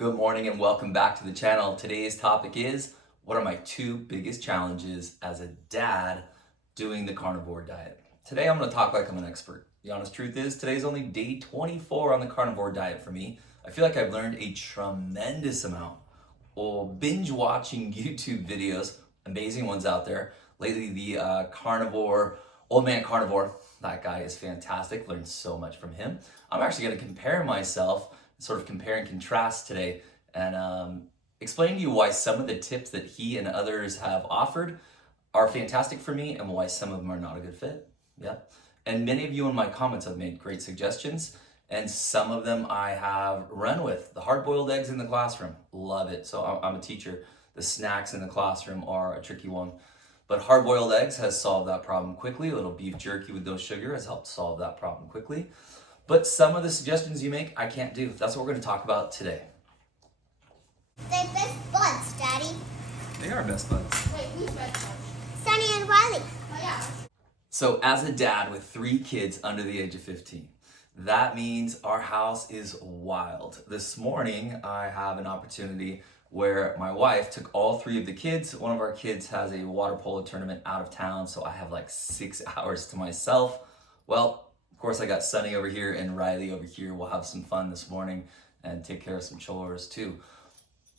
Good morning and welcome back to the channel. Today's topic is, what are my two biggest challenges as a dad doing the carnivore diet? Today I'm going to talk like I'm an expert. The honest truth is, today's only day 24 on the carnivore diet for me. I feel like I've learned a tremendous amount. Binge watching YouTube videos, amazing ones out there. Lately the carnivore, old man carnivore, that guy is fantastic. Learned so much from him. I'm actually going to compare myself, sort of compare and contrast today, and explain to you why some of the tips that he and others have offered are fantastic for me and why some of them are not a good fit. Yeah. And many of you in my comments have made great suggestions, and some of them I have run with. The hard-boiled eggs in the classroom, love it. So I'm a teacher. The snacks in the classroom are a tricky one. But hard-boiled eggs has solved that problem quickly. A little beef jerky with no sugar has helped solve that problem quickly. But some of the suggestions you make, I can't do. That's what we're going to talk about today. They're best buds, Daddy. They are best buds. Wait, who's best buds? Sunny and Riley. Oh, yeah. So as a dad with 3 kids under the age of 15, that means our house is wild. This morning, I have an opportunity where my wife took all 3 of the kids. One of our kids has a water polo tournament out of town, so I have like 6 hours to myself. Well, of course, I got Sunny over here and Riley over here. We'll have some fun this morning and take care of some chores too.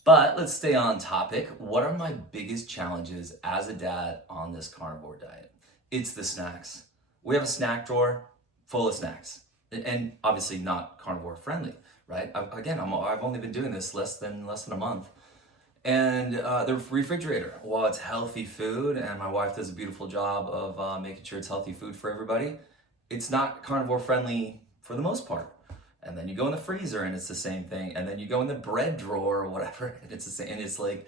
But let's stay on topic. What are my biggest challenges as a dad on this carnivore diet? It's the snacks. We have a snack drawer full of snacks, and obviously not carnivore friendly, right? I've only been doing this less than a month. And the refrigerator, while it's healthy food, and my wife does a beautiful job of making sure it's healthy food for everybody, it's not carnivore friendly for the most part. And then you go in the freezer and it's the same thing. And then you go in the bread drawer or whatever, and it's the same. And it's like,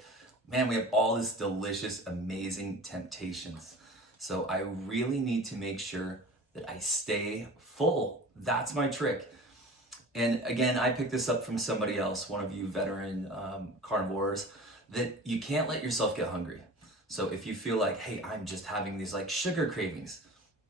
man, we have all this delicious, amazing temptations. So I really need to make sure that I stay full. That's my trick. And again, I picked this up from somebody else, one of you veteran carnivores, that you can't let yourself get hungry. So if you feel like, hey, I'm just having these like sugar cravings,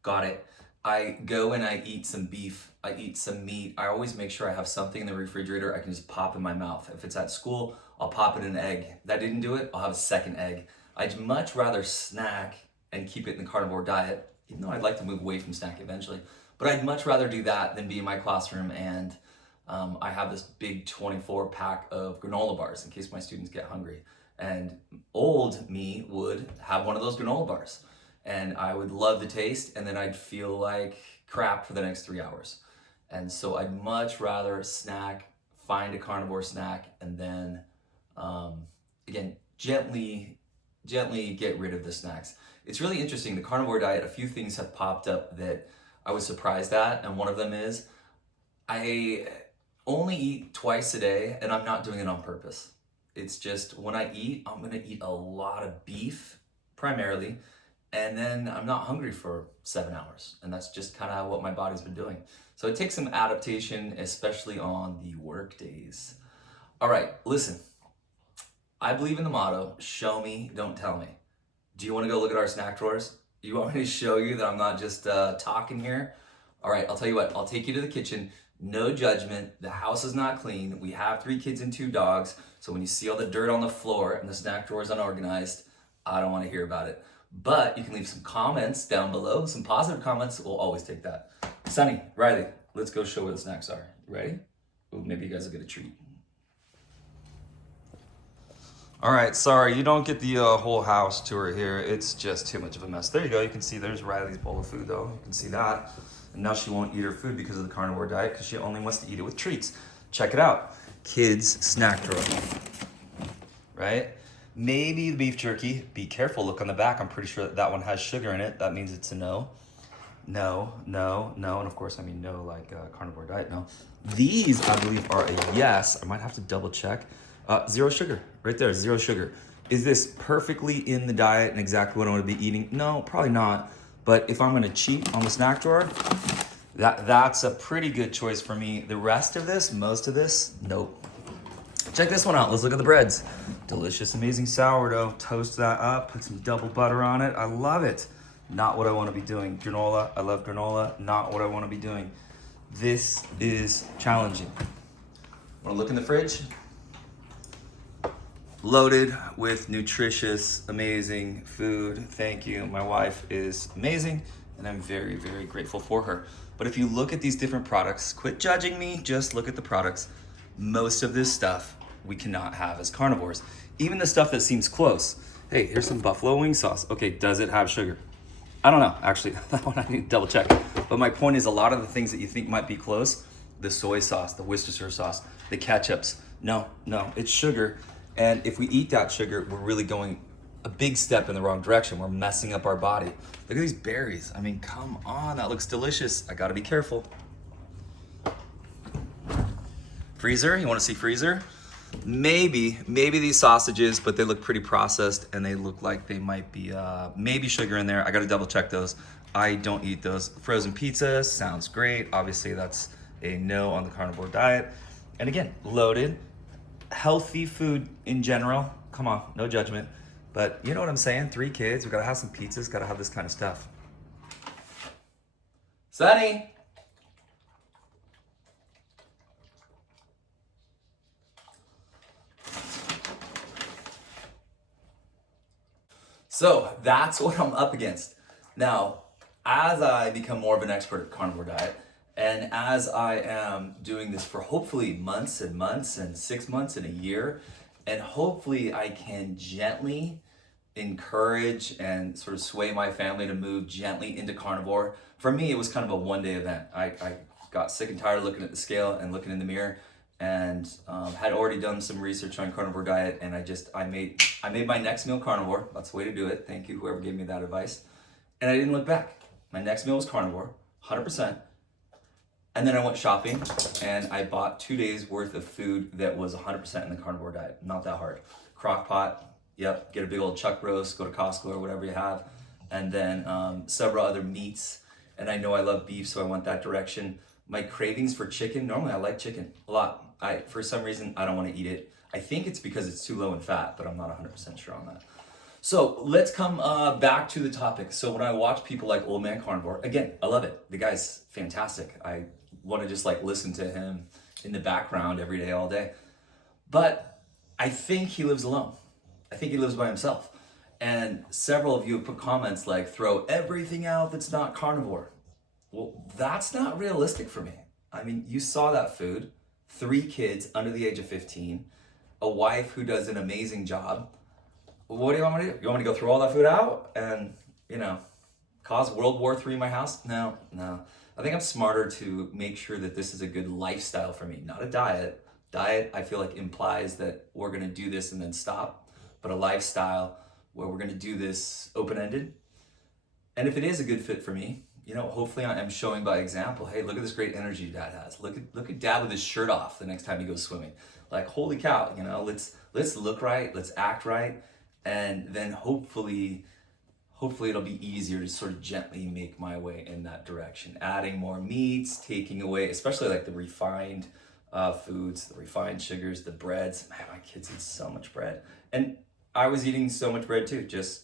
got it. I go and I eat some beef, I eat some meat. I always make sure I have something in the refrigerator I can just pop in my mouth. If it's at school, I'll pop in an egg. If I didn't do it, I'll have a second egg. I'd much rather snack and keep it in the carnivore diet, even though I'd like to move away from snack eventually. But I'd much rather do that than be in my classroom and I have this big 24 pack of granola bars in case my students get hungry. And old me would have one of those granola bars. And I would love the taste, and then I'd feel like crap for the next 3 hours. And so I'd much rather snack, find a carnivore snack, and then, again, gently get rid of the snacks. It's really interesting. The carnivore diet, a few things have popped up that I was surprised at, and one of them is I only eat twice a day, and I'm not doing it on purpose. It's just when I eat, I'm gonna eat a lot of beef primarily, and then I'm not hungry for 7 hours. And that's just kind of what my body's been doing. So it takes some adaptation, especially on the work days. All right, listen, I believe in the motto, show me, don't tell me. Do you wanna go look at our snack drawers? You want me to show you that I'm not just talking here? All right, I'll tell you what, I'll take you to the kitchen. No judgment, the house is not clean. We have 3 kids and 2 dogs. So when you see all the dirt on the floor and the snack drawer is unorganized, I don't wanna hear about it. But you can leave some comments down below, some positive comments. We'll always take that. Sunny, Riley, let's go show where the snacks are. You ready? Ooh, maybe you guys will get a treat. All right, sorry, you don't get the whole house tour here. It's just too much of a mess. There you go. You can see there's Riley's bowl of food, though. You can see that. And now she won't eat her food because of the carnivore diet because she only wants to eat it with treats. Check it out. Kids snack drawer, right? Maybe the beef jerky. Be careful, look on the back. I'm pretty sure that one has sugar in it. That means it's a no. No, no, no. And of course, I mean no like carnivore diet, no. These, I believe, are a yes. I might have to double check. 0 sugar, right there, 0 sugar. Is this perfectly in the diet and exactly what I want to be eating? No, probably not. But if I'm gonna cheat on the snack drawer, that's a pretty good choice for me. The rest of this, most of this, nope. Check this one out. Let's look at the breads. Delicious, amazing sourdough. Toast that up, put some double butter on it. I love it. Not what I want to be doing. Granola, I love granola. Not what I want to be doing. This is challenging. Want to look in the fridge? loaded with nutritious, amazing food. Thank you. My wife is amazing, and I'm very, very grateful for her. But if you look at these different products, quit judging me, just look at the products. Most of this stuff we cannot have as carnivores. Even the stuff that seems close. Hey, here's some buffalo wing sauce. Okay, does it have sugar? I don't know, actually, that one I need to double check. But my point is, a lot of the things that you think might be close, the soy sauce, the Worcestershire sauce, the ketchups, no, it's sugar. And if we eat that sugar, we're really going a big step in the wrong direction. We're messing up our body. Look at these berries. I mean, come on, that looks delicious. I gotta be careful. Freezer, you wanna see freezer? Maybe these sausages, but they look pretty processed and they look like they might be maybe sugar in there. I gotta double check those. I don't eat those. Frozen pizza sounds great. Obviously that's a no on the carnivore diet. And again, loaded, healthy food in general. Come on, no judgment. But you know what I'm saying? 3 kids, we gotta have some pizzas, gotta have this kind of stuff. Sunny! So that's what I'm up against. Now, as I become more of an expert at carnivore diet, and as I am doing this for hopefully months and months and 6 months and a year, and hopefully I can gently encourage and sort of sway my family to move gently into carnivore. For me, it was kind of a one-day event. I got sick and tired of looking at the scale and looking in the mirror, and had already done some research on carnivore diet, and I made my next meal carnivore. That's the way to do it. Thank you, whoever gave me that advice. And I didn't look back. My next meal was carnivore, 100%. And then I went shopping and I bought 2 days worth of food that was 100% in the carnivore diet. Not that hard. Crock pot, yep, get a big old chuck roast, go to Costco or whatever you have. And then several other meats. And I know I love beef, so I went that direction. My cravings for chicken, normally I like chicken a lot. For some reason, I don't want to eat it. I think it's because it's too low in fat, but I'm not 100% sure on that. So let's come back to the topic. So when I watch people like Old Man Carnivore, again, I love it. The guy's fantastic. I want to just like listen to him in the background every day, all day. But I think he lives alone. I think he lives by himself. And several of you have put comments like, throw everything out that's not carnivore. Well, that's not realistic for me. I mean, you saw that food, 3 kids under the age of 15, a wife who does an amazing job. What do you want me to do? You want me to go throw all that food out and, cause World War III in my house? No. I think I'm smarter to make sure that this is a good lifestyle for me, not a diet. Diet, I feel like, implies that we're gonna do this and then stop, but a lifestyle where we're gonna do this open-ended. And if it is a good fit for me, hopefully I am showing by example. Hey, look at this great energy Dad has. Look at Dad with his shirt off the next time he goes swimming. Like, holy cow, let's look right, let's act right, and then hopefully it'll be easier to sort of gently make my way in that direction. Adding more meats, taking away, especially like the refined foods, the refined sugars, the breads. Man, my kids eat so much bread. And I was eating so much bread too, just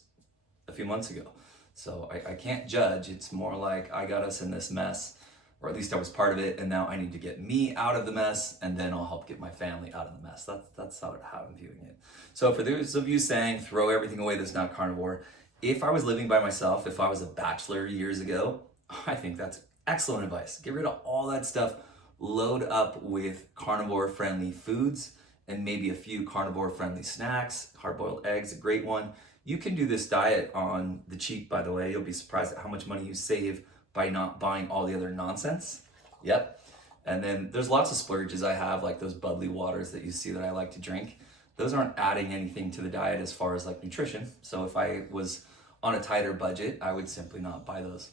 a few months ago. So I can't judge. It's more like I got us in this mess, or at least I was part of it, and now I need to get me out of the mess, and then I'll help get my family out of the mess. That's how I'm viewing it. So for those of you saying, throw everything away that's not carnivore, if I was living by myself, if I was a bachelor years ago, I think that's excellent advice. Get rid of all that stuff, load up with carnivore-friendly foods, and maybe a few carnivore-friendly snacks. Hard-boiled eggs, a great one. You can do this diet on the cheap, by the way. You'll be surprised at how much money you save by not buying all the other nonsense. Yep. And then there's lots of splurges I have, like those bubbly waters that you see that I like to drink. Those aren't adding anything to the diet as far as like nutrition. So if I was on a tighter budget, I would simply not buy those.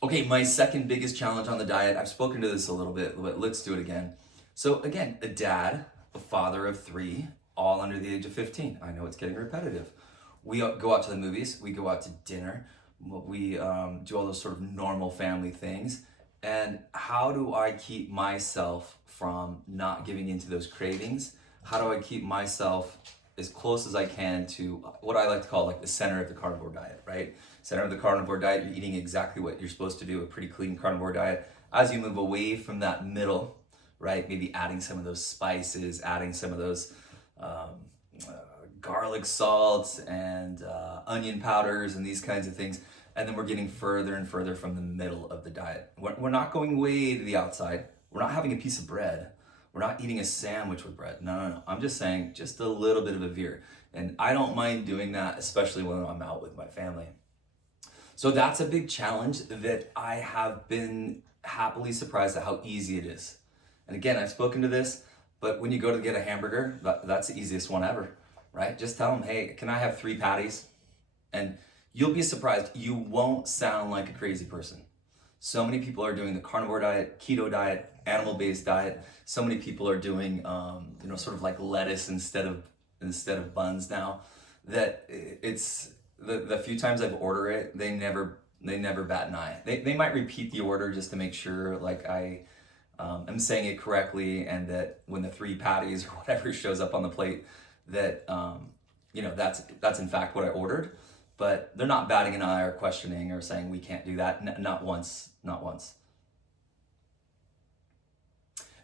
Okay, my second biggest challenge on the diet, I've spoken to this a little bit, but let's do it again. So again, a dad, a father of 3, all under the age of 15. I know it's getting repetitive. We go out to the movies, we go out to dinner, we do all those sort of normal family things. And how do I keep myself from not giving into those cravings? How do I keep myself as close as I can to what I like to call like the center of the carnivore diet, right? Center of the carnivore diet, you're eating exactly what you're supposed to do, a pretty clean carnivore diet. As you move away from that middle, right, maybe adding some of those spices, adding some of those garlic salts and onion powders and these kinds of things. And then we're getting further and further from the middle of the diet. We're not going way to the outside. We're not having a piece of bread. We're not eating a sandwich with bread. No. I'm just saying just a little bit of a veer. And I don't mind doing that, especially when I'm out with my family. So that's a big challenge that I have been happily surprised at how easy it is. And again, I've spoken to this, but when you go to get a hamburger, that's the easiest one ever, right? Just tell them, hey, can I have 3 patties? And you'll be surprised. You won't sound like a crazy person. So many people are doing the carnivore diet, keto diet, animal-based diet. So many people are doing, sort of like lettuce instead of buns now. That it's the few times I've ordered it, they never bat an eye. They might repeat the order just to make sure, like I am saying it correctly, and that when the 3 patties or whatever shows up on the plate, that that's in fact what I ordered. But they're not batting an eye or questioning or saying we can't do that. Not once.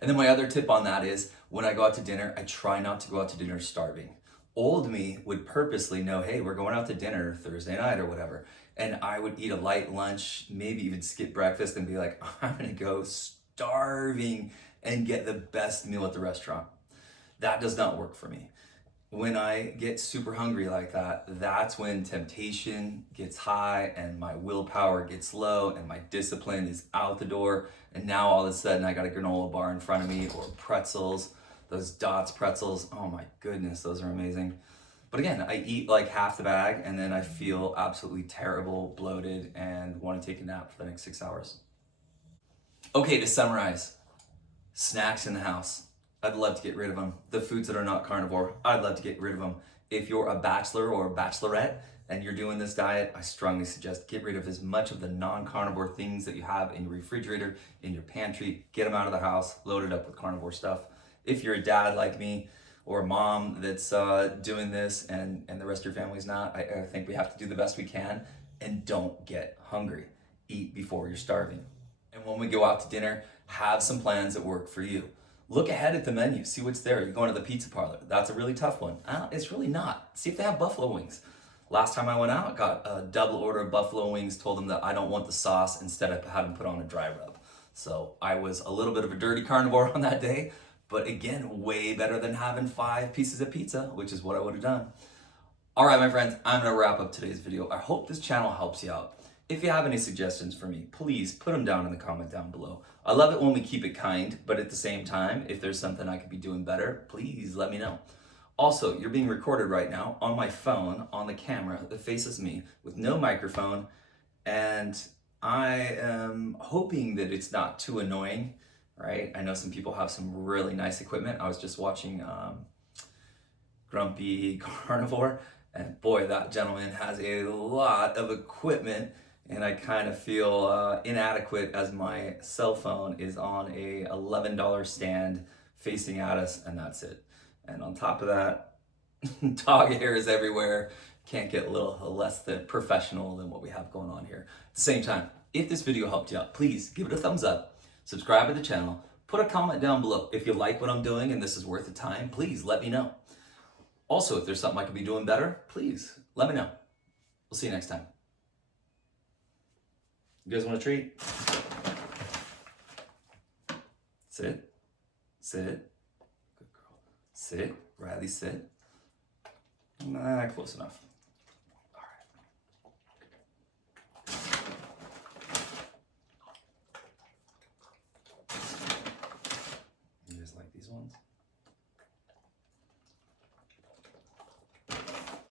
And then my other tip on that is when I go out to dinner, I try not to go out to dinner starving. Old me would purposely know, hey, we're going out to dinner Thursday night or whatever. And I would eat a light lunch, maybe even skip breakfast and be like, I'm gonna go starving and get the best meal at the restaurant. That does not work for me. When I get super hungry like that, that's when temptation gets high and my willpower gets low and my discipline is out the door. And now all of a sudden I got a granola bar in front of me or pretzels, those Dots pretzels. Oh my goodness, those are amazing. But again, I eat like half the bag and then I feel absolutely terrible, bloated, and want to take a nap for the next 6 hours. Okay, to summarize, snacks in the house. I'd love to get rid of them. The foods that are not carnivore, I'd love to get rid of them. If you're a bachelor or a bachelorette and you're doing this diet, I strongly suggest get rid of as much of the non-carnivore things that you have in your refrigerator, in your pantry. Get them out of the house, load it up with carnivore stuff. If you're a dad like me or a mom that's doing this and the rest of your family's not, I think we have to do the best we can and don't get hungry. Eat before you're starving. And when we go out to dinner, have some plans that work for you. Look ahead at the menu, see what's there. You're going to the pizza parlor. That's a really tough one. It's really not. See if they have buffalo wings. Last time I went out, I got a double order of buffalo wings, told them that I don't want the sauce. Instead, I had them put on a dry rub. So I was a little bit of a dirty carnivore on that day, but again, way better than having 5 pieces of pizza, which is what I would have done. All right, my friends, I'm gonna wrap up today's video. I hope this channel helps you out. If you have any suggestions for me, please put them down in the comment down below. I love it when we keep it kind, but at the same time, if there's something I could be doing better, please let me know. Also, you're being recorded right now on my phone, on the camera that faces me with no microphone, and I am hoping that it's not too annoying, right? I know some people have some really nice equipment. I was just watching Grumpy Carnivore, and boy, that gentleman has a lot of equipment. And I kind of feel inadequate as my cell phone is on a $11 stand facing at us, and that's it. And on top of that, dog hair is everywhere. Can't get a little less than professional than what we have going on here. At the same time, if this video helped you out, please give it a thumbs up, subscribe to the channel, put a comment down below. If you like what I'm doing and this is worth the time, please let me know. Also, if there's something I could be doing better, please let me know. We'll see you next time. You guys want a treat? Sit. Sit. Good girl. Sit. Riley, sit. Close enough.